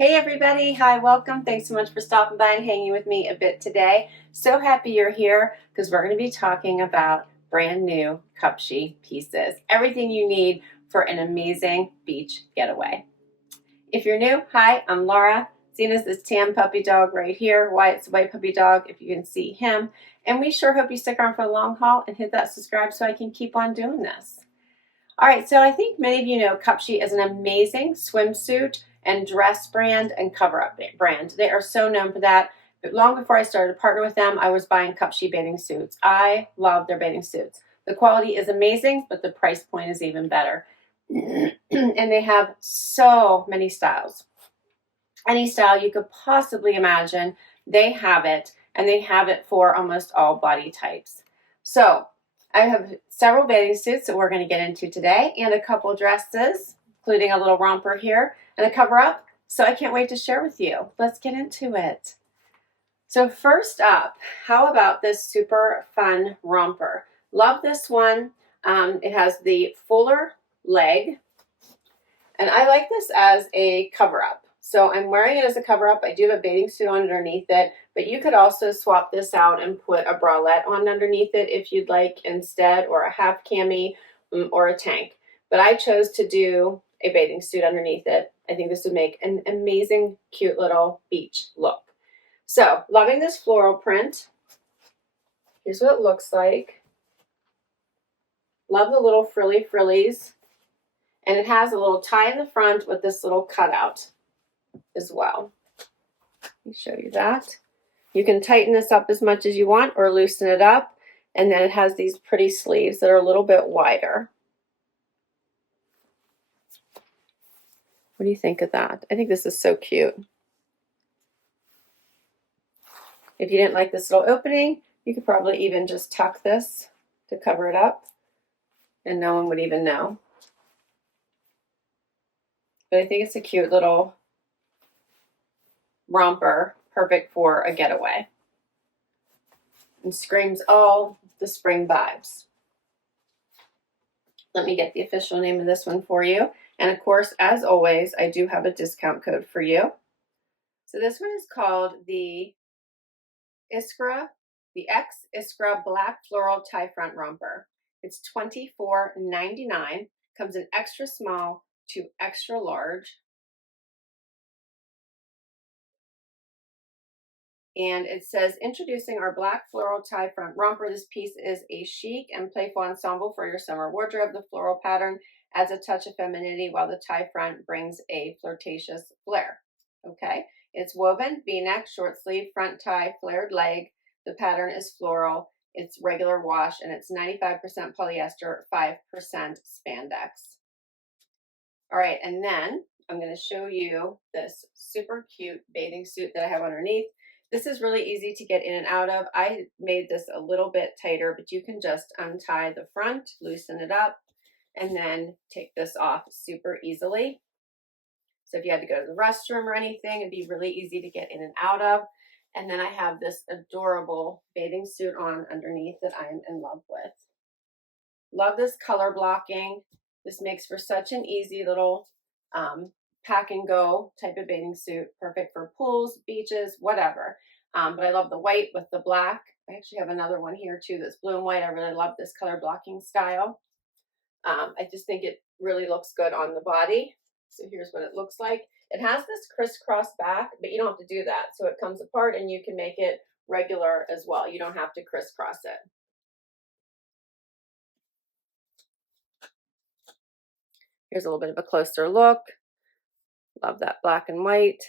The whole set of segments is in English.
Hey everybody, hi, welcome. Thanks so much for stopping by and hanging with me a bit today. So happy you're here because we're going to be talking about brand new Cupshe pieces. Everything you need for an amazing beach getaway. If you're new, hi, I'm Laura. Zena's this tan puppy dog right here. Wyatt's a white puppy dog, if you can see him. And we sure hope you stick around for the long haul and hit that subscribe so I can keep on doing this. All right, so I think many of you know Cupshe is an amazing swimsuit and dress brand and cover-up brand. They are so known for that. But long before I started to partner with them, I was buying Cupshe bathing suits. I love their bathing suits. The quality is amazing, but the price point is even better. And they have so many styles. Any style you could possibly imagine, they have it, and they have it for almost all body types. So I have several bathing suits that we're going to get into today and a couple dresses, including a little romper here and a cover up. So I can't wait to share with you. Let's get into it. So first up, how about this super fun romper? Love this one. It has the fuller leg, and I like this as a cover up. So I'm wearing it as a cover up. I do have a bathing suit on underneath it, but you could also swap this out and put a bralette on underneath it if you'd like instead, or a half cami or a tank. But I chose to do a bathing suit underneath it. I think this would make an amazing, cute little beach look. So loving this floral print. Here's what it looks like. Love the little frillies. And it has a little tie in the front with this little cutout as well. Let me show you that. You can tighten this up as much as you want or loosen it up. And then it has these pretty sleeves that are a little bit wider. What do you think of that? I think this is so cute. If you didn't like this little opening, you could probably even just tuck this to cover it up and no one would even know. But I think it's a cute little romper, perfect for a getaway. And screams all the spring vibes. Let me get the official name of this one for you. And of course, as always, I do have a discount code for you. So this one is called the X Iskra Black Floral Tie Front Romper. It's $24.99. Comes in extra small to extra large. And it says, introducing our black floral tie front romper. This piece is a chic and playful ensemble for your summer wardrobe. The floral pattern adds a touch of femininity while the tie front brings a flirtatious flair. Okay, it's woven, v-neck, short sleeve, front tie, flared leg. The pattern is floral. It's regular wash, and it's 95% polyester, 5% spandex. All right, and then I'm going to show you this super cute bathing suit that I have underneath. This is really easy to get in and out of. I made this a little bit tighter, but you can just untie the front, loosen it up, and then take this off super easily. So if you had to go to the restroom or anything, it'd be really easy to get in and out of. And then I have this adorable bathing suit on underneath that I'm in love with. Love this color blocking. This makes for such an easy little pack and go type of bathing suit, perfect for pools, beaches, whatever. But I love the white with the black. I actually have another one here too that's blue and white. I really love this color blocking style. I just think it really looks good on the body. So here's what it looks like. It has this crisscross back, but you don't have to do that. So it comes apart and you can make it regular as well. You don't have to crisscross it. Here's a little bit of a closer look. Love that black and white.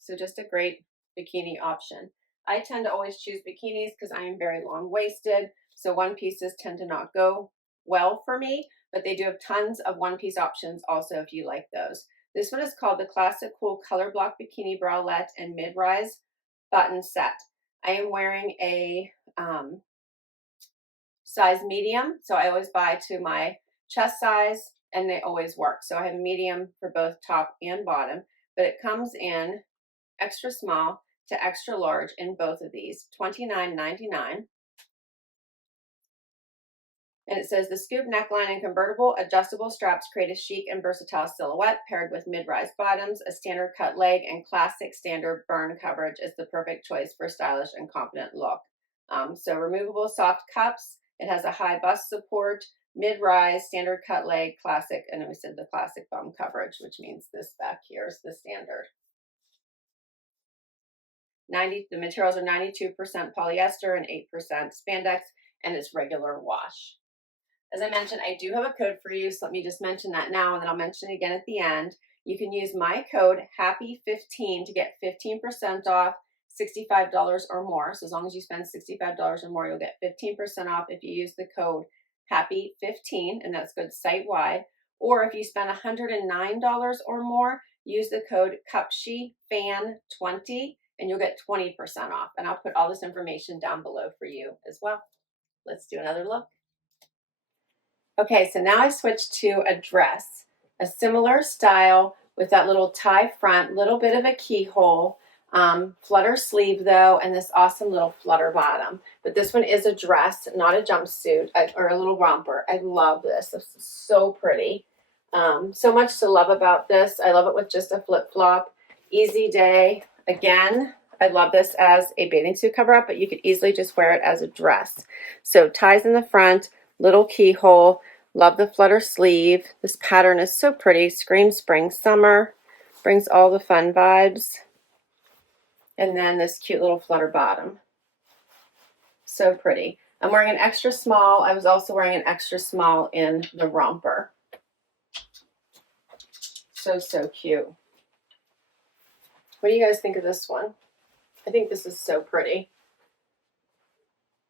So just a great bikini option. I tend to always choose bikinis because I am very long-waisted, so one pieces tend to not go well for me, but they do have tons of one-piece options also if you like those. This one is called the Classic Cool Color Block Bikini Bralette and Mid-Rise Button Set. I am wearing a size medium, so I always buy to my chest size, and they always work. So I have a medium for both top and bottom, but it comes in extra small to extra large in both of these, $29.99. And it says the scoop neckline and convertible adjustable straps create a chic and versatile silhouette paired with mid-rise bottoms, a standard cut leg, and classic standard burn coverage is the perfect choice for stylish and confident look. So removable soft cups. It has a high bust support, mid-rise, standard cut leg, classic, and then we said the classic bum coverage, which means this back here is the standard. The materials are 92% polyester and 8% spandex, and it's regular wash. As I mentioned, I do have a code for you, so let me just mention that now, and then I'll mention it again at the end. You can use my code HAPPY15 to get 15% off $65 or more. So as long as you spend $65 or more, you'll get 15% off if you use the code HAPPY15, and that's good site-wide. Or if you spend $109 or more, use the code CUPSHEFAN20, and you'll get 20% off. And I'll put all this information down below for you as well. Let's do another look. Okay, so now I switched to a dress, a similar style with that little tie front, little bit of a keyhole, flutter sleeve though, and this awesome little flutter bottom. But this one is a dress, not a jumpsuit or a little romper. I love this. This is so pretty. So much to love about this. I love it with just a flip-flop. Easy day. Again, I love this as a bathing suit cover-up, but you could easily just wear it as a dress. So ties in the front, little keyhole. Love the flutter sleeve. This pattern is so pretty. Screams spring, summer. Brings all the fun vibes. And then this cute little flutter bottom. So pretty. I'm wearing an extra small. I was also wearing an extra small in the romper. So, so cute. What do you guys think of this one? I think this is so pretty.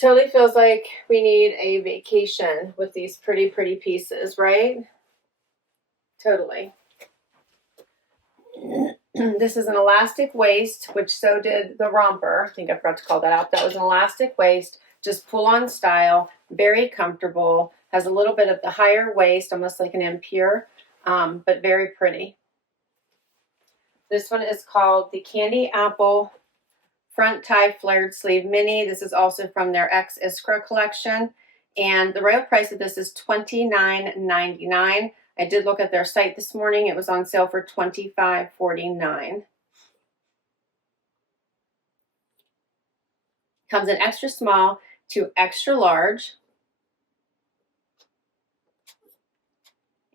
Totally feels like we need a vacation with these pretty, pretty pieces, right? Totally. This is an elastic waist, which so did the romper. I think I forgot to call that out. That was an elastic waist, just pull-on style, very comfortable, has a little bit of the higher waist, almost like an impure, but very pretty. This one is called the Candy Apple Front Tie Flared Sleeve Mini. This is also from their X Iskra collection. And the regular price of this is $29.99. I did look at their site this morning. It was on sale for $25.49. Comes in extra small to extra large.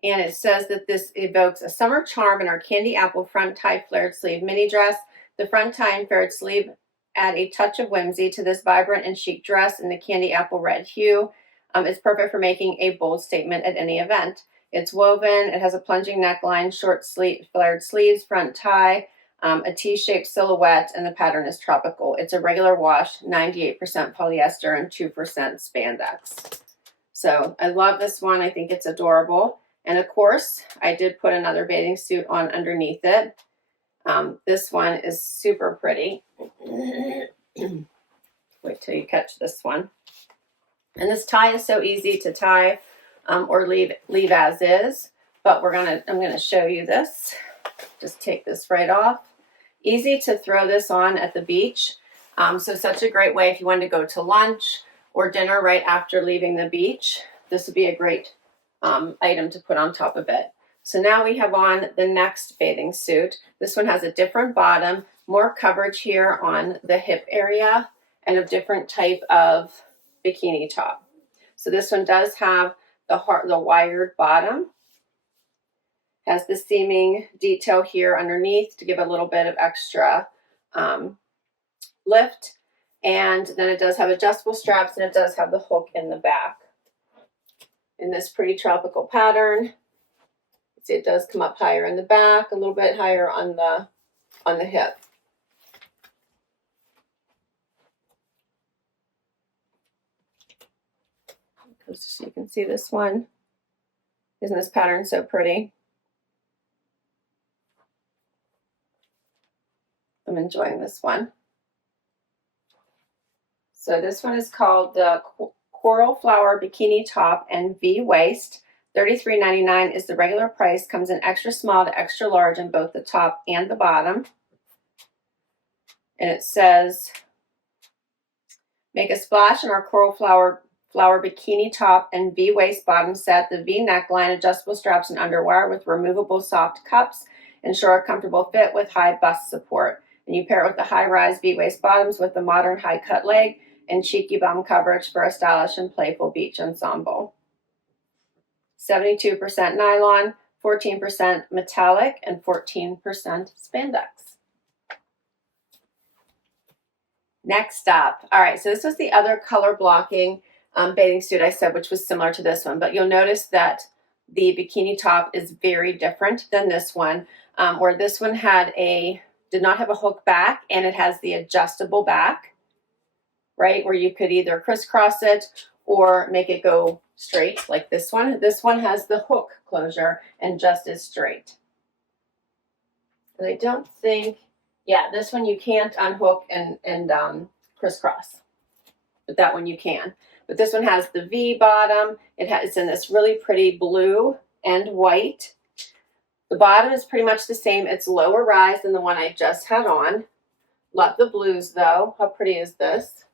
And it says that this evokes a summer charm in our Candy Apple Front Tie Flared Sleeve Mini Dress. The front tie and flared sleeve add a touch of whimsy to this vibrant and chic dress in the candy apple red hue. It's perfect for making a bold statement at any event. It's woven, it has a plunging neckline, short sleeve, flared sleeves, front tie, a T-shaped silhouette, and the pattern is tropical. It's a regular wash, 98% polyester and 2% spandex. So I love this one. I think it's adorable. And of course, I did put another bathing suit on underneath it. This one is super pretty. Wait till you catch this one. And this tie is so easy to tie or leave as is. But I'm gonna show you this. Just take this right off. Easy to throw this on at the beach. So such a great way if you wanted to go to lunch or dinner right after leaving the beach. This would be a great item to put on top of it. So now we have on the next bathing suit. This one has a different bottom, more coverage here on the hip area, and a different type of bikini top. So this one does have the wired bottom, has the seaming detail here underneath to give a little bit of extra lift, and then it does have adjustable straps, and it does have the hook in the back. In this pretty tropical pattern, see it does come up higher in the back, a little bit higher on the hip. So you can see this one. Isn't this pattern so pretty? I'm enjoying this one. So this one is called the Coral Flower Bikini Top and V Waist. $33.99 is the regular price. Comes in extra small to extra large in both the top and the bottom. And it says, make a splash in our Coral Flower flower bikini top and V waist bottom set. The V neckline, adjustable straps and underwire with removable soft cups ensure a comfortable fit with high bust support. And you pair it with the high-rise V waist bottoms with the modern high-cut leg and cheeky bum coverage for a stylish and playful beach ensemble. 72% nylon, 14% metallic, and 14% spandex. Next up, all right, so this was the other color blocking bathing suit I said, which was similar to this one, but you'll notice that the bikini top is very different than this one, where this one did not have a hook back, and it has the adjustable back, right, where you could either crisscross it or make it go straight like this one. This one has the hook closure and just is straight. And I don't think, yeah, this one you can't unhook and crisscross, but that one you can. But this one has the V bottom. It's in this really pretty blue and white. The bottom is pretty much the same. It's lower rise than the one I just had on. Love the blues though. How pretty is this?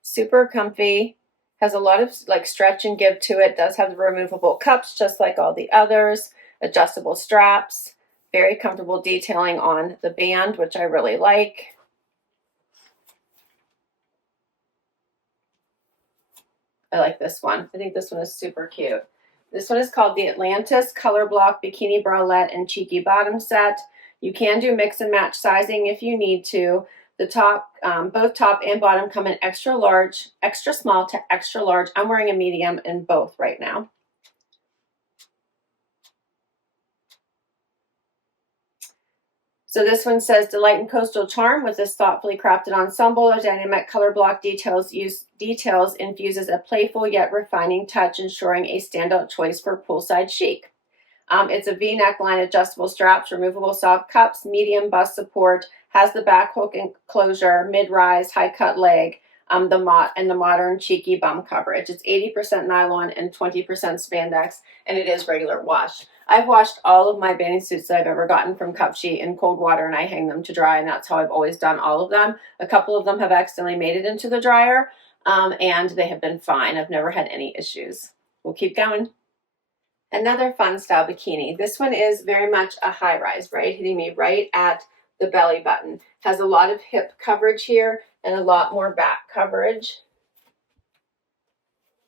Super comfy. Has a lot of like stretch and give to it. Does have the removable cups just like all the others. Adjustable straps. Very comfortable detailing on the band, which I really like. I like this one. I think this one is super cute. This one is called the Atlantis Color Block Bikini Bralette and Cheeky Bottom Set. You can do mix and match sizing if you need to. The top, both top and bottom come in extra large, extra small to extra large. I'm wearing a medium in both right now. So this one says delight in coastal charm with this thoughtfully crafted ensemble. A dynamic color block details infuses a playful yet refining touch, ensuring a standout choice for poolside chic. It's a V neckline, adjustable straps, removable soft cups, medium bust support, has the back hook enclosure, mid-rise, high-cut leg, and the modern cheeky bum coverage. It's 80% nylon and 20% spandex, and it is regular wash. I've washed all of my bathing suits that I've ever gotten from Cupshe in cold water, and I hang them to dry, and that's how I've always done all of them. A couple of them have accidentally made it into the dryer, and they have been fine. I've never had any issues. We'll keep going. Another fun style bikini. This one is very much a high rise, right? Hitting me right at the belly button. Has a lot of hip coverage here and a lot more back coverage.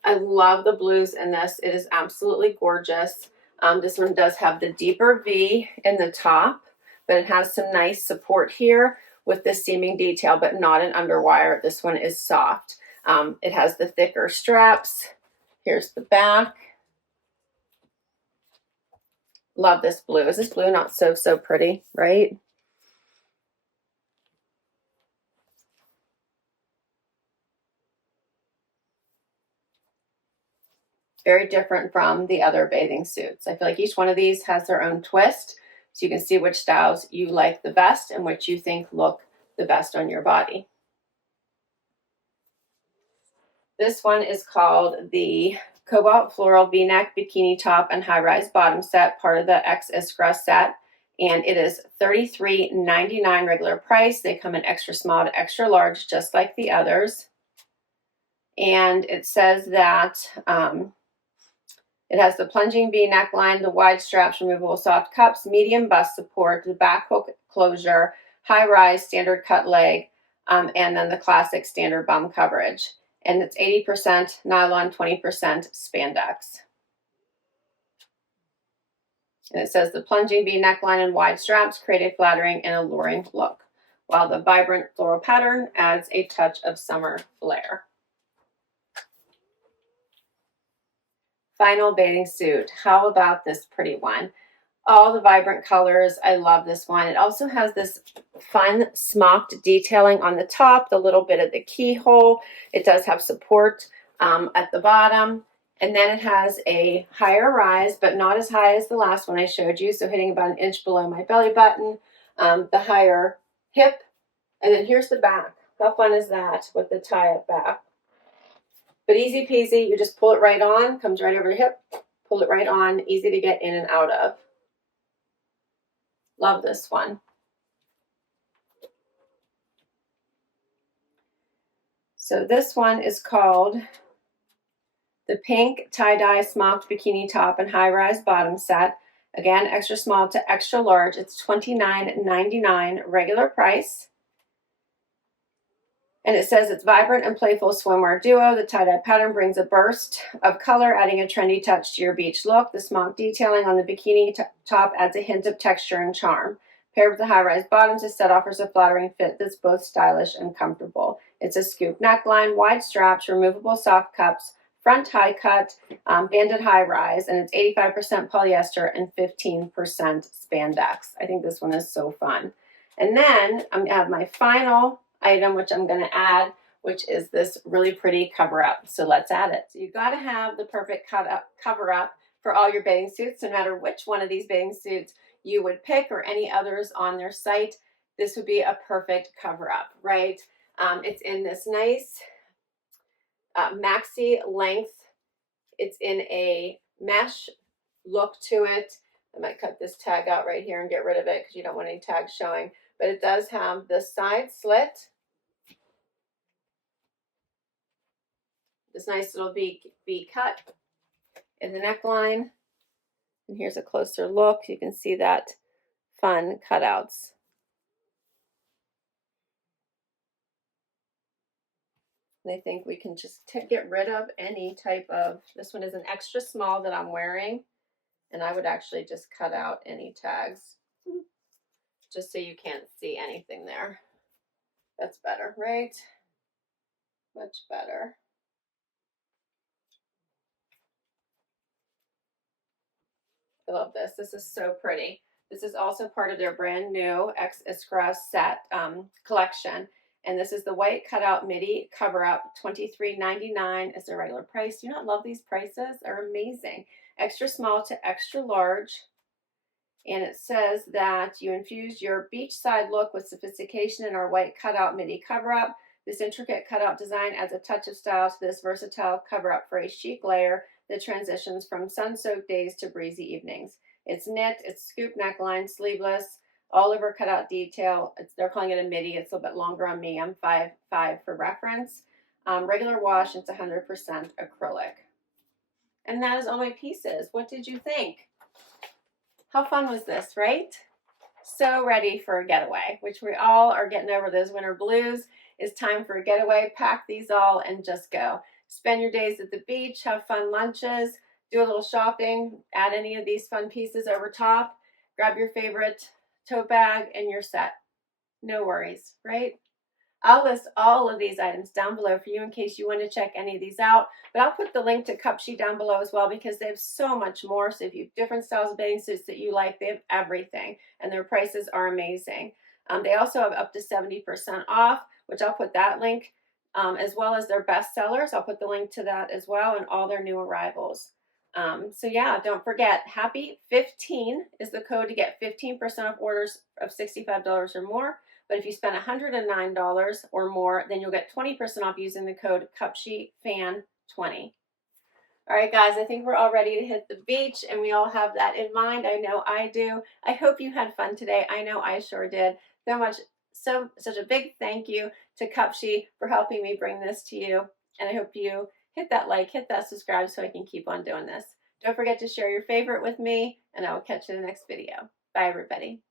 I love the blues in this. It is absolutely gorgeous. This one does have the deeper V in the top, but it has some nice support here with the seaming detail, but not an underwire. This one is soft. It has the thicker straps. Here's the back. Love this blue. Is this blue not so pretty, right? Very different from the other bathing suits. I feel like each one of these has their own twist, so you can see which styles you like the best and which you think look the best on your body. This one is called the Cobalt Floral V-neck bikini top and high-rise bottom set, part of the X Iskra set, and it is $33.99 regular price. They come in extra small to extra large, just like the others. And it says that it has the plunging V neckline, the wide straps, removable soft cups, medium bust support, the back hook closure, high-rise standard cut leg, and then the classic standard bum coverage. And it's 80% nylon, 20% spandex. And it says the plunging V neckline and wide straps create a flattering and alluring look, while the vibrant floral pattern adds a touch of summer flair. Final bathing suit. How about this pretty one? All the vibrant colors. I love this one. It also has this fun smocked detailing on the top, the little bit of the keyhole. It does have support at the bottom. And then it has a higher rise, but not as high as the last one I showed you. So hitting about an inch below my belly button, the higher hip. And then here's the back. How fun is that with the tie-up back? But easy peasy, you just pull it right on, comes right over your hip, pull it right on, easy to get in and out of. Love this one. So this one is called the pink tie-dye smocked bikini top and high-rise bottom set. Again, extra small to extra large. It's $29.99 regular price. And it says it's vibrant and playful swimwear duo. The tie-dye pattern brings a burst of color, adding a trendy touch to your beach look. The smock detailing on the bikini top adds a hint of texture and charm. Paired with the high-rise bottoms, this set offers a flattering fit that's both stylish and comfortable. It's a scoop neckline, wide straps, removable soft cups, front high cut, banded high rise, and it's 85% polyester and 15% spandex. I think this one is so fun. And then I'm gonna have my final item, which I'm gonna add, which is this really pretty cover up. So let's add it. So you gotta have the perfect cover up for all your bathing suits, no matter which one of these bathing suits you would pick or any others on their site. This would be a perfect cover up, right? It's in this nice maxi length. It's in a mesh look to it. I might cut this tag out right here and get rid of it because you don't want any tags showing. But it does have the side slit, this nice little V cut in the neckline. And here's a closer look. You can see that fun cutouts. And I think we can just get rid of any type of, this one is an extra small that I'm wearing, and I would actually just cut out any tags just so you can't see anything there. That's better, right? Much better. I love this. This is so pretty. This is also part of their brand new X Iskra set collection. And this is the white cutout midi cover up, $23.99 is their regular price. Do you not love these prices? They're amazing. Extra small to extra large. And it says that you infuse your beachside look with sophistication in our white cutout midi cover up. This intricate cutout design adds a touch of style to this versatile cover up for a chic layer that transitions from sun-soaked days to breezy evenings. It's knit, it's scoop neckline, sleeveless, all over cutout detail. They're calling it a midi. It's a little bit longer on me. I'm 5'5" for reference. Regular wash, it's 100% acrylic. And that is all my pieces. What did you think? How fun was this, right? So ready for a getaway, which we all are getting over those winter blues. It's time for a getaway. Pack these all and just go. Spend your days at the beach, have fun lunches, do a little shopping, add any of these fun pieces over top, grab your favorite tote bag, and you're set. No worries, right? I'll list all of these items down below for you in case you want to check any of these out. But I'll put the link to Cupshe down below as well because they have so much more. So if you have different styles of bathing suits that you like, they have everything. And their prices are amazing. They also have up to 70% off, which I'll put that link, as well as their best sellers. I'll put the link to that as well and all their new arrivals. So yeah, don't forget, Happy 15 is the code to get 15% off orders of $65 or more. But if you spend $109 or more, then you'll get 20% off using the code CupsheFan20. All right, guys, I think we're all ready to hit the beach, and we all have that in mind. I know I do. I hope you had fun today. I know I sure did. Such a big thank you to Cupshe for helping me bring this to you. And I hope you hit that like, hit that subscribe so I can keep on doing this. Don't forget to share your favorite with me, and I will catch you in the next video. Bye, everybody.